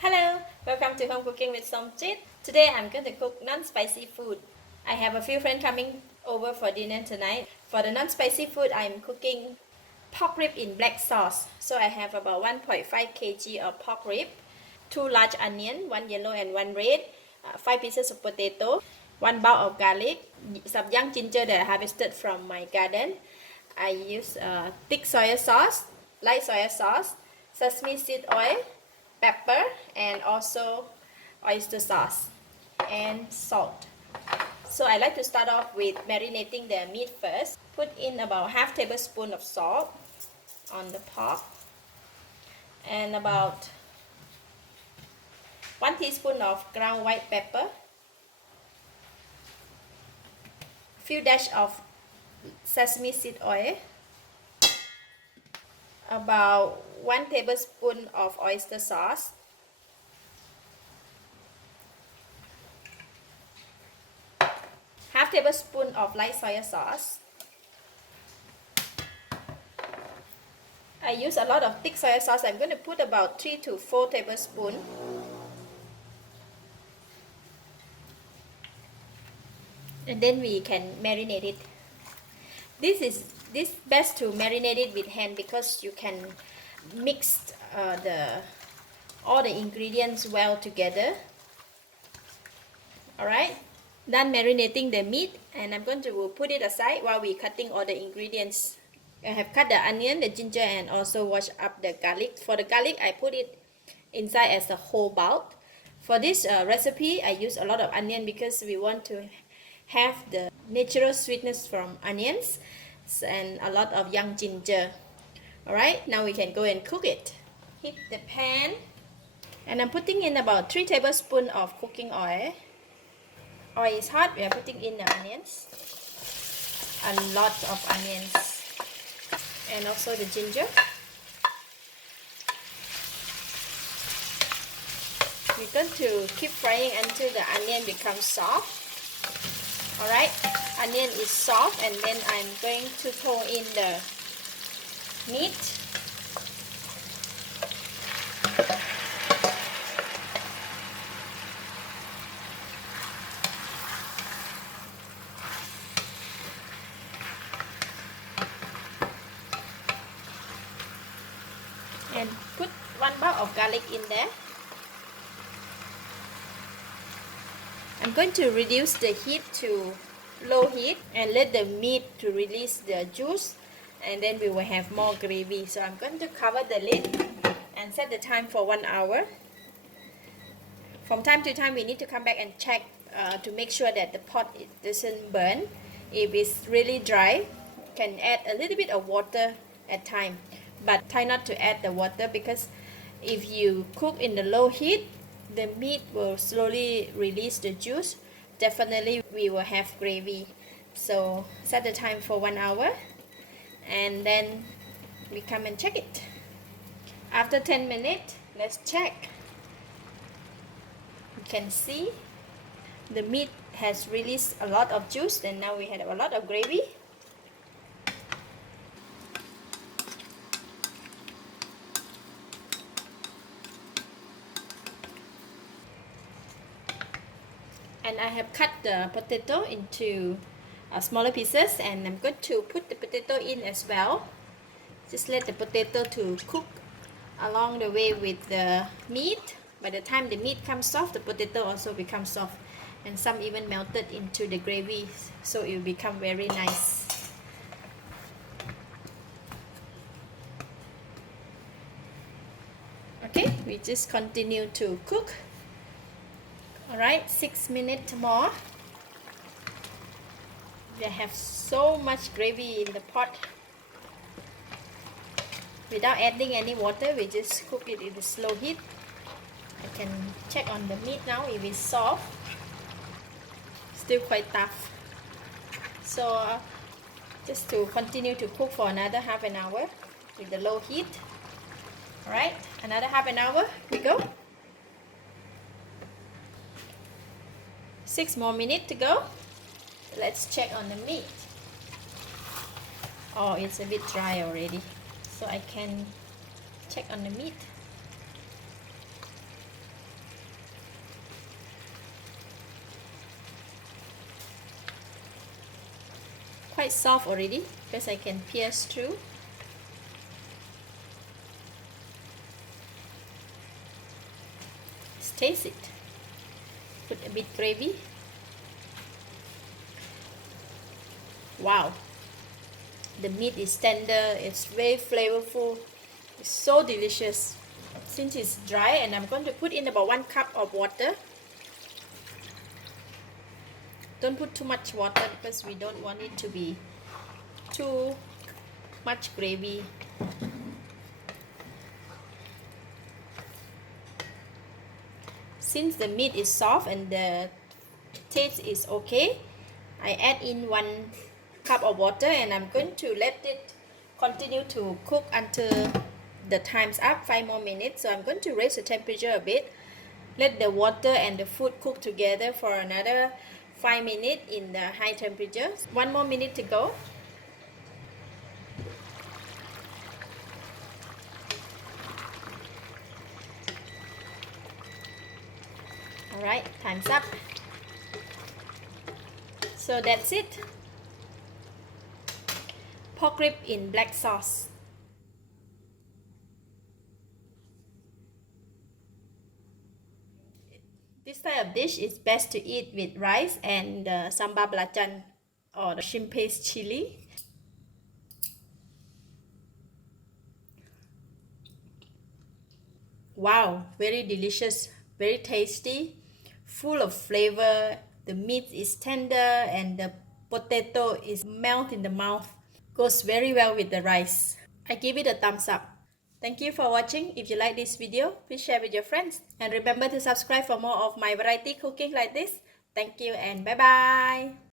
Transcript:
Hello, welcome to Home Cooking with Somjit. Today I'm going to cook non-spicy food. I have a few friends coming over for dinner tonight. For the non-spicy food, I'm cooking pork rib in black sauce. So I have about 1.5 kg of pork rib, 2 large onion, 1 yellow and 1 red, 5 pieces of potato, 1 bowl of garlic, some young ginger that I harvested from my garden. I use thick soy sauce, light soy sauce, sesame seed oil, pepper, and also oyster sauce and salt. So I like to start off with marinating the meat first. Put in about half tablespoon of salt on the pot and about 1 teaspoon of ground white pepper, few dash of sesame seed oil, about 1 tablespoon of oyster sauce, half tablespoon of light soy sauce. I use a lot of thick soy sauce. I'm going to put about 3 to 4 tablespoons. And then we can marinate it. This best to marinate it with hand because you can mix all the ingredients well together. Alright, done marinating the meat, and I'm going to put it aside while we're cutting all the ingredients. I have cut the onion, the ginger, and also washed up the garlic. For the garlic, I put it inside as a whole bulb. For this recipe, I use a lot of onion because we want to have the natural sweetness from onions and a lot of young ginger. Alright, now we can go and cook it. Heat the pan, and I'm putting in about 3 tablespoons of cooking oil. Oil is hot, we are putting in the onions, a lot of onions, and also the ginger. We're going to keep frying until the onion becomes soft. Alright, onion is soft, and then I'm going to throw in the meat. And put 1 bar of garlic in there. I'm going to reduce the heat to low heat and let the meat to release the juice, and then we will have more gravy. So I'm going to cover the lid and set the time for 1 hour. From time to time we need to come back and check to make sure that the pot doesn't burn. If it's really dry, you can add a little bit of water at time, but try not to add the water because if you cook in the low heat, the meat will slowly release the juice. Definitely we will have gravy. So set the time for 1 hour, and then we come and check it. After 10 minutes, let's check. You can see the meat has released a lot of juice, and now we have a lot of gravy. And I have cut the potato into smaller pieces, and I'm going to put the potato in as well. Just let the potato to cook along the way with the meat. By the time the meat comes soft, the potato also becomes soft, and some even melted into the gravy, so it will become very nice. Okay, we just continue to cook. Alright, 6 minutes more. We have so much gravy in the pot. Without adding any water, we just cook it in a slow heat. I can check on the meat now if it's soft. Still quite tough. So just to continue to cook for another half an hour with the low heat. Alright, another half an hour we go. 6 more minutes to go. Let's check on the meat. Oh, it's a bit dry already, so I can check on the meat. quite soft already because I can pierce through. Let's taste it. Put a bit gravy. Wow, the meat is tender, it's very flavorful, it's so delicious. Since it's dry, and I'm going to put in about 1 cup of water. Don't put too much water because we don't want it to be too much gravy. Since the meat is soft and the taste is okay, I add in 1 cup of water, and I'm going to let it continue to cook until the time's up, 5 more minutes. So I'm going to raise the temperature a bit, let the water and the food cook together for another 5 minutes in the high temperature. 1 more minute to go. Alright, time's up. So that's it. Pork rib in black sauce. This type of dish is best to eat with rice and sambal belacan or the shrimp paste chili. Wow, very delicious, very tasty, full of flavor. The meat is tender and the potato is melt in the mouth. Goes very well with the rice. I give it a thumbs up. Thank you for watching. If you like this video, please share with your friends. And remember to subscribe for more of my variety cooking like this. Thank you and bye bye.